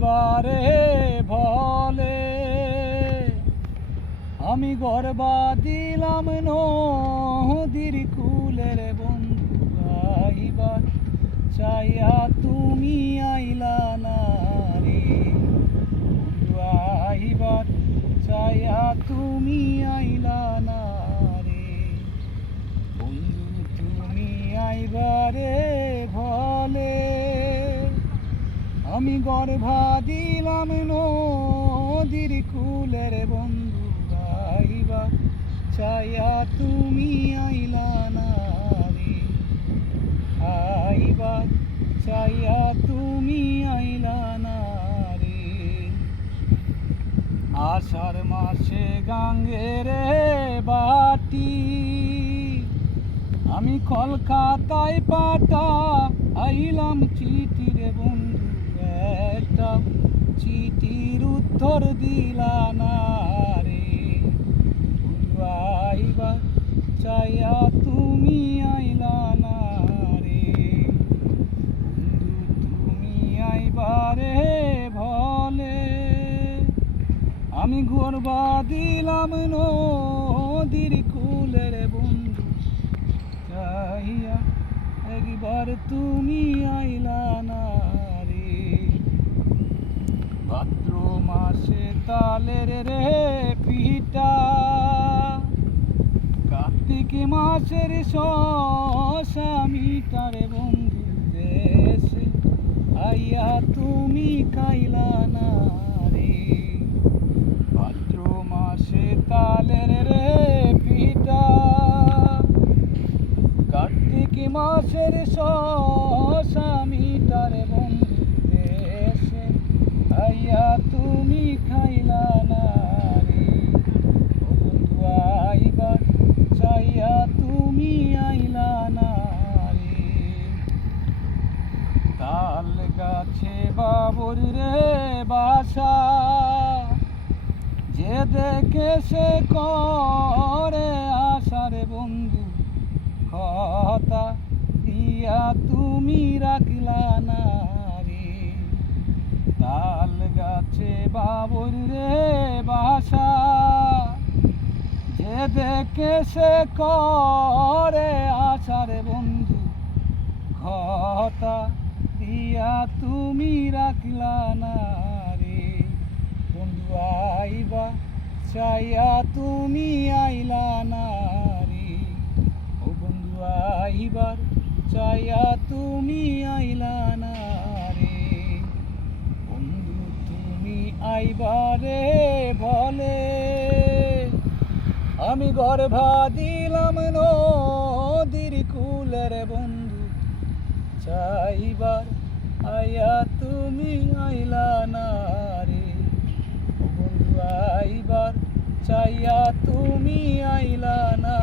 আইবারে ভলে আমি গর্বা দিলাম নদীর কুলের বন্ধু আইবার চাইয়া তুমি আইলা না রে বন্ধু আইবার চাইয়া তুমি আইলা না রে বন্ধু তুমি আইবারে ভলে আমি গর্ভা দিলাম নদীর কুলের বন্ধু আইবা চাইয়া তুমি আইলা না রে আইবা চাইয়া তুমি আইলা না রে আষাঢ় মাসে গাঙ্গের বাটি আমি কলকাতায় পাটা আইলাম চিঠির বন্ধু একটা চিঠির উত্তর দিলা না রে বন্ধু আইবা চাইয়া তুমি আইলা না রে বন্ধু তুমি আইবারে ভলে আমি গর্বা দিলাম নদীর কুলের বন্ধু চাইয়া একবার তুমি আইলা না রে ভাদ্র মাসে তালের রে পিঠা কার্তিক মাসের শশা মিটারে বন্ধু দেশে আইয়া তুমি খাইলা না রে ভাদ্র মাসে তালের রে পিঠা কার্তিক মাসের শশা মিটারে বন্ধু দেশে আইয়া তুমি খাইলা না রে ও বন্ধু আইবা চাইয়া তুমি আইলা না রে তাল গাছে বাবুর রে বাসা যে দেখে সে করে আশার বন্ধু কথা দিয়া তুমি রাখলা না রে তাল গাছে বাবুর রে বাসা যে দেখে সে করে আশার বন্ধু কথা দিয়া তুমি রাখলা না রে বন্ধু আইবা চাইয়া তুমি আইলা না রে ও বন্ধু আইবার চাইয়া তুমি আইলা না রে বন্ধু তুমি আইবারে ভলে আমি গর্ভা দিলাম নদীর কুলের বন্ধু চাইবার আইয়া তুমি আইলা না রে বন্ধু আইবার চাইয়া তুমি আইলা না।